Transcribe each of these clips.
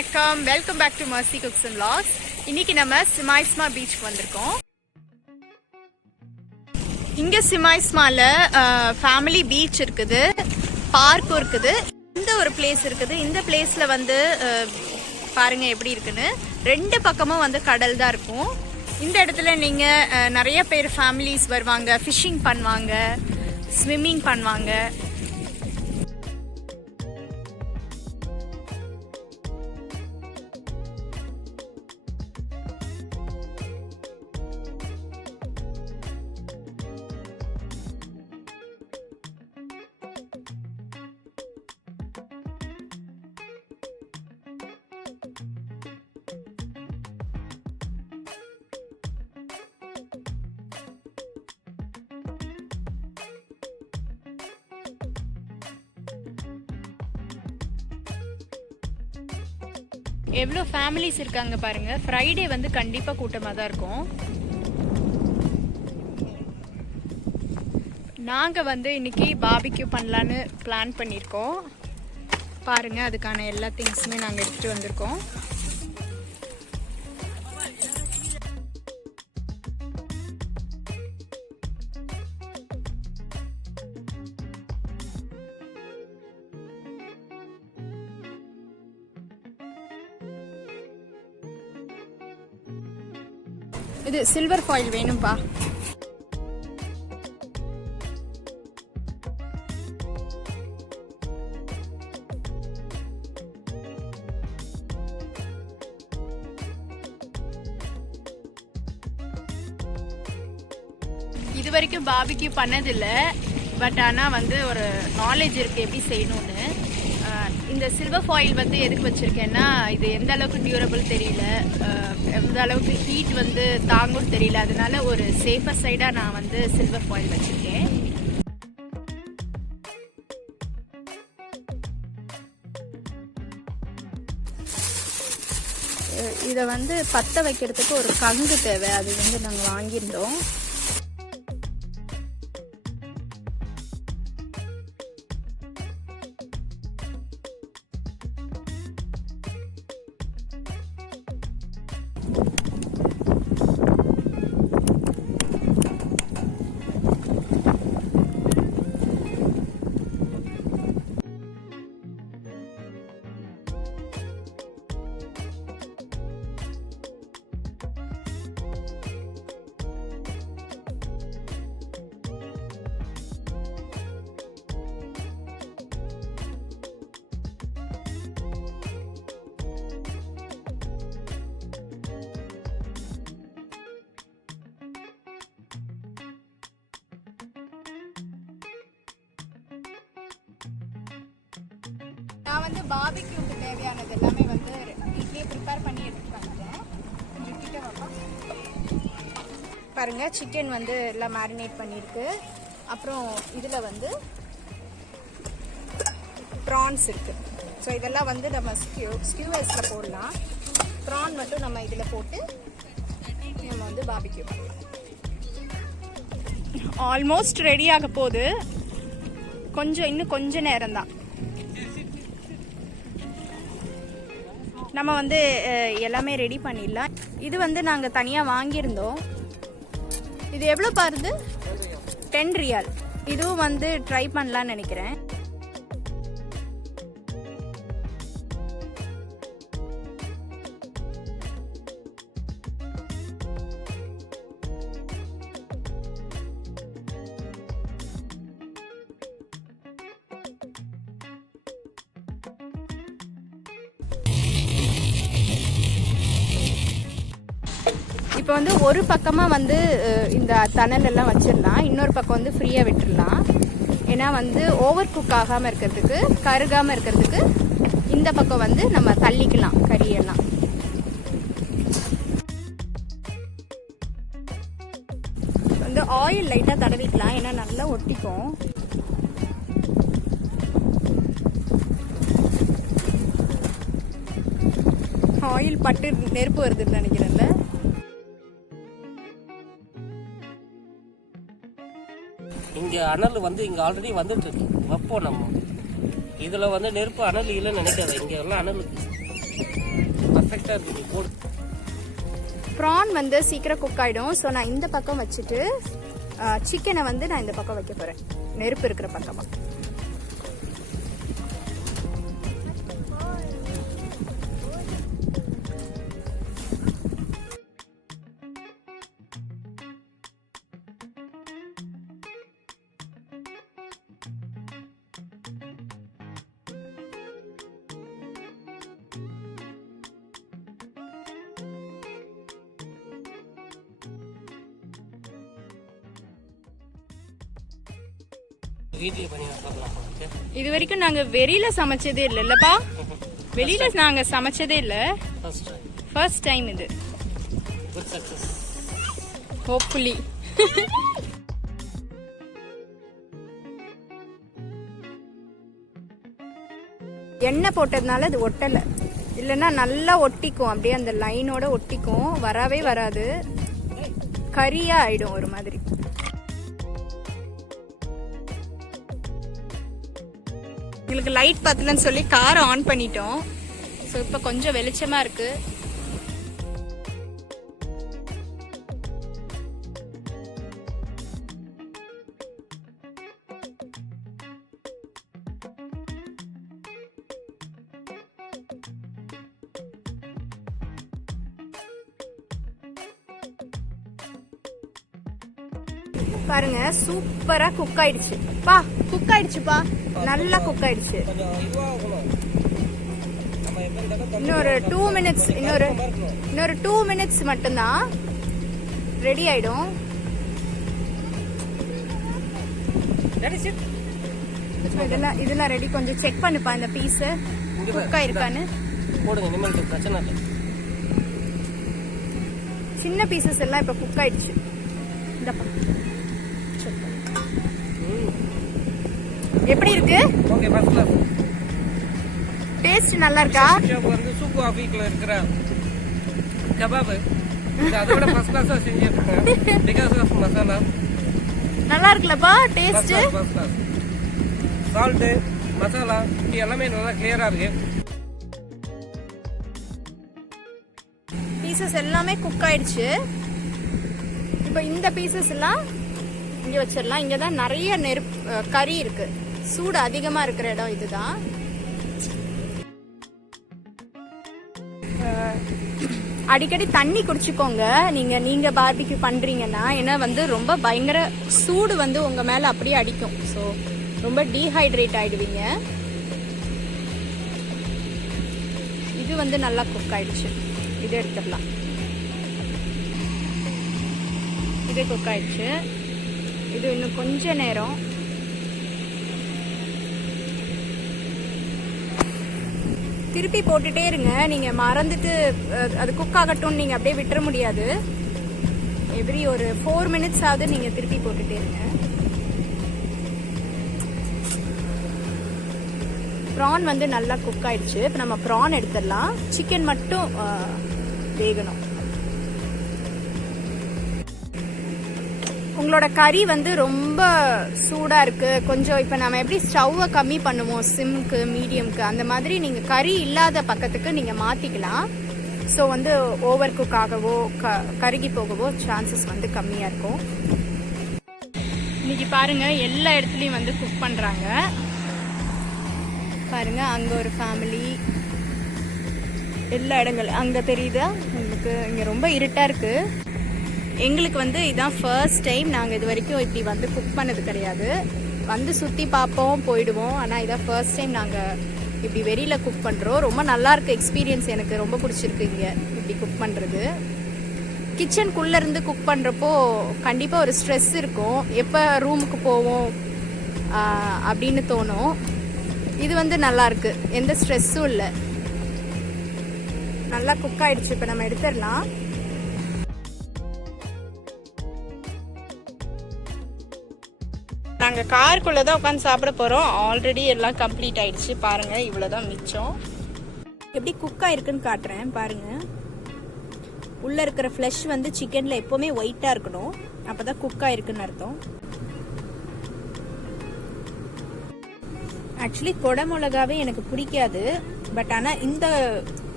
வணக்கம், welcome back to MercyCooksandVlogs. இன்னைக்கு நம்ம சிமாய்ஸ்மா பீச் வந்திருக்கோம். இங்க சிமாய்ஸ்மால ஃபேமிலி பீச் இருக்குது, பார்க்கும் இருக்குது, இந்த ஒரு பிளேஸ் இருக்குது. இந்த பிளேஸ்ல வந்து பாருங்க எப்படி இருக்குன்னு. ரெண்டு பக்கமும் வந்து கடல் தான் இருக்கும். இந்த இடத்துல நீங்க நிறைய பேர் ஃபேமிலிஸ் வருவாங்க, ஃபிஷிங் பண்ணுவாங்க, ஸ்விம்மிங் பண்ணுவாங்க. எவ்வளோ ஃபேமிலிஸ் இருக்காங்க பாருங்க. ஃப்ரைடே வந்து கண்டிப்பாக கூட்டமாக தான் இருக்கும். நாங்கள் வந்து இன்னைக்கு BBQ பண்ணலான்னு பிளான் பண்ணியிருக்கோம். பாருங்க, அதுக்கான எல்லா திங்ஸுமே நாங்கள் எடுத்துகிட்டு வந்திருக்கோம். இது சில்வர் ஃபாயில் வேணும்பா. இது வரைக்கும் BBQ பண்ணதில்லை, பட் ஆனால் வந்து ஒரு நாலேஜ் இருக்குது எப்படி செய்யணும்னு. இந்த சில்வர் ஃபாயில் வந்து எதுக்கு வச்சுருக்கேன்னா, இது எந்த அளவுக்கு டியூரபிள் தெரியல, எந்த அளவுக்கு ஹீட் வந்து தாங்கும்னு தெரியல. அதனால ஒரு சேஃபர் சைடாக நான் வந்து சில்வர் ஃபாயில் வச்சுருக்கேன். இதை வந்து பற்ற வைக்கிறதுக்கு ஒரு கங்கு தேவை, அது வந்து நாங்கள் வாங்கியிருந்தோம். நான் வந்து BBQக்கு தேவையானது எல்லாமே வந்து வீட்லயே ப்ரிப்பேர் பண்ணி எடுத்துட்டு வந்துட்டேன். கொஞ்சம் கிட்ட வாப்பா. பாருங்க, சிக்கன் வந்து எல்லாம் மேரினேட் பண்ணியிருக்கு. அப்புறம் இதில் வந்து ப்ரான்ஸ் இருக்குது. ஸோ இதெல்லாம் வந்து நம்ம ஸ்கியூவர்ஸில் போடலாம். ப்ரான் மட்டும் நம்ம இதில் போட்டு நம்ம வந்து BBQ பண்ணலாம். ஆல்மோஸ்ட் ரெடி ஆக போகுது. இன்னும் கொஞ்சம் நேரம் தான். நம்ம வந்து எல்லாமே ரெடி பண்ணிடலாம். இது வந்து நாங்கள் தனியாக வாங்கியிருந்தோம். இது எவ்வளோ பாருது? 10 ரியால். இதுவும் வந்து ட்ரை பண்ணலான்னு நினைக்கிறேன். இப்போ வந்து ஒரு பக்கமாக வந்து இந்த தணல் எல்லாம் வச்சிடலாம், இன்னொரு பக்கம் வந்து ஃப்ரீயாக விட்டுடலாம். ஏன்னா வந்து ஓவர் குக் ஆகாமல் இருக்கிறதுக்கு, கருகாமல் இருக்கிறதுக்கு இந்த பக்கம் வந்து நம்ம தள்ளிக்கலாம் கறியெல்லாம். வந்து ஆயில் லைட்டாக தடவிக்கலாம், ஏன்னா நல்லா ஒட்டிக்கும். ஆயில் பட்டு நெருப்பு வருதுன்னு நினைக்கிறேன்ல. இங்க அனல் வந்து இங்க ஆல்ரெடி வந்துட்டு இருக்கு. வைப்போம் நம்ம இதுல வந்து நெருப்பு அனல் இல்லைன்னு நினைக்காத. இங்க எல்லாம் அனல் பர்ஃபெக்ட்டா இருக்கு போடு. ப்ரான் வந்து சீக்கிரம் குக் ஆயிடும். ஸோ நான் இந்த பக்கம் வச்சுட்டு சிக்கனை வந்து நான் இந்த பக்கம் வைக்க போறேன், நெருப்பு இருக்கிற பக்கமா. வீட்லயே பண்ணி பார்க்கலாம். இது வரைக்கும் நாங்க வெளியில சமைச்சதே இல்லப்பா. வெளியில நாங்க சமைச்சதே இல்ல. ஃபர்ஸ்ட் டைம் இது. Good success. ஹோப்ஃபுல்லி. எண்ணெய் போட்டதுனால அது ஒட்டல, இல்லைன்னா நல்லா ஒட்டிக்கும், அப்படியே அந்த லைனோட ஒட்டிக்கும், வரவே வராது, கரியா ஆயிடும் ஒரு மாதிரி. எங்களுக்கு லைட் பத்தலன்னு சொல்லி காரை ஆன் பண்ணிட்டோம். ஸோ இப்போ கொஞ்சம் வெளிச்சமா இருக்கு. பாருங்க சூப்பரா குக் ஆயிடுச்சு பா. குக் ஆயிடுச்சுப்பா, நல்லா குக் ஆயிடுச்சு. இன்னொரு 2 மினிட்ஸ், இன்னொரு 2 மினிட்ஸ் மட்டும்தான் ரெடி ஆயிடும். இதெல்லாம் ரெடி. கொஞ்சம் செக் பண்ணுப்பா இந்த பீஸ் குக் ஆயிருக்கான்னு. சின்ன பீசஸ் எல்லாம் இப்ப குக் ஆயிடுச்சு. எப்படி இருக்கு? Okay, first class. டேஸ்ட் நல்லா இருக்கா? ஷெஃப் வந்து சூப்பு ஆஃபீஸ்ல இருக்கிற கபாப் இது அதோட ஃபர்ஸ்ட் கிளாஸா செஞ்சிருக்காங்க. பிகாஸ் ஆஃப் மசாலா நல்லா இருக்குலப்பா taste. First class. Salt, masala இது எல்லாமே நல்லா கிளியரா இருக்கு. பீசஸ் எல்லாமே குக் ஆயிடுச்சு. இப்போ இந்த பீசஸ் எல்லாம் இங்க வச்சிடலாம். இங்க தான் நிறைய நெருப்பு கறி இருக்கு, சூடு அதிகமா இருக்கிற இடம் இதுதான். அடிக்கடி தண்ணி குடிச்சுக்கோங்க நீங்க பார்பிக்யூ பண்றீங்கன்னா. ஏன்னா வந்து ரொம்ப பயங்கர சூடு வந்து உங்க மேல அப்படியே அடிக்கும். ஸோ ரொம்ப டீஹைட்ரேட் ஆயிடுவீங்க. இது வந்து நல்லா குக் ஆயிடுச்சு. இது எடுத்துடலாம். இது குக் ஆயிடுச்சு. இது இன்னும் கொஞ்ச நேரம். திருப்பி போட்டுட்டே இருங்க. நீங்க மறந்துட்டு அது குக் ஆகட்டும் நீங்க அப்படியே விட்டுற முடியாது. எவ்ரி ஒரு 4 மினிட்ஸ் ஆகுது நீங்க திருப்பி போட்டுட்டே இருங்க. ப்ரான் வந்து நல்லா குக் ஆயிடுச்சு. இப்போ நம்ம ப்ரான் எடுத்துடலாம். சிக்கன் மட்டும் வேகணும். உங்களோட கறி வந்து ரொம்ப சூடா இருக்கு கொஞ்சம். இப்ப நம்ம எப்படி ஸ்டவ்வை கம்மி பண்ணுவோம், சிம்க்கு மீடியம்க்கு, அந்த மாதிரி நீங்க கறி இல்லாத பக்கத்துக்கு நீங்க மாத்திக்கலாம். ஸோ வந்து ஓவர் குக் ஆகவோ கருகி போகவோ சான்சஸ் வந்து கம்மியா இருக்கும். இன்னைக்கு பாருங்க எல்லா இடத்துலயும் வந்து குக் பண்றாங்க. பாருங்க அங்க ஒரு ஃபேமிலி, எல்லா இடங்கள் அங்க தெரியுதா உங்களுக்கு? இங்க ரொம்ப இருட்டா இருக்கு. எங்களுக்கு வந்து இதான் ஃபர்ஸ்ட் டைம். நாங்கள் இது வரைக்கும் இப்படி வந்து குக் பண்ணது கிடையாது. வந்து சுற்றி பார்ப்போம் போயிடுவோம். ஆனால் இதான் ஃபர்ஸ்ட் டைம் நாங்கள் இப்படி வெளியில் குக் பண்ணுறோம். ரொம்ப நல்லா இருக்கு எக்ஸ்பீரியன்ஸ். எனக்கு ரொம்ப பிடிச்சிருக்கு இங்கே இப்படி குக் பண்ணுறது. கிச்சனுக்குள்ளேருந்து குக் பண்ணுறப்போ கண்டிப்பாக ஒரு ஸ்ட்ரெஸ் இருக்கும். எப்போ ரூமுக்கு போவோம் அப்படின்னு தோணும். இது வந்து நல்லா இருக்கு, எந்த ஸ்ட்ரெஸ்ஸும் இல்லை. நல்லா குக் ஆயிடுச்சு. இப்போ நம்ம எடுத்துடலாம். நாங்கள் காருக்குள்ளே தான் உட்காந்து சாப்பிட போகிறோம். ஆல்ரெடி எல்லாம் கம்ப்ளீட் ஆயிடுச்சு. பாருங்க இவ்வளோதான் மிச்சம். எப்படி குக் ஆயிருக்குன்னு காட்டுறேன் பாருங்க. உள்ள இருக்கிற ஃப்ளஷ் வந்து சிக்கன்ல எப்பவுமே ஒயிட்டா இருக்கணும், அப்பதான் குக் ஆயிருக்குன்னு அர்த்தம். ஆக்சுவலி கொடை மிளகாவே எனக்கு பிடிக்காது. பட் ஆனால் இந்த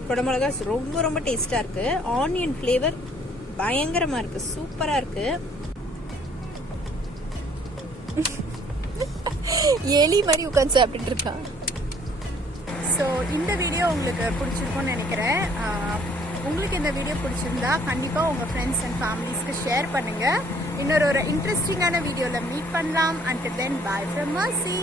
குடமிளகா ரொம்ப ரொம்ப டேஸ்டா இருக்கு. ஆனியன் ஃப்ளேவர் பயங்கரமா இருக்கு, சூப்பரா இருக்கு. எலி மாதிரி உட்காந்து சாப்பிட்டுட்டு இருக்கா. ஸோ இந்த வீடியோ உங்களுக்கு பிடிச்சிருக்கும்னு நினைக்கிறேன். உங்களுக்கு இந்த வீடியோ பிடிச்சிருந்தா கண்டிப்பாக உங்கள் ஃப்ரெண்ட்ஸ் அண்ட் ஃபேமிலிஸ்க்கு ஷேர் பண்ணுங்கள். இன்னொரு இன்ட்ரெஸ்டிங்கான வீடியோவில் மீட் பண்ணலாம். Until then, bye from Mercy.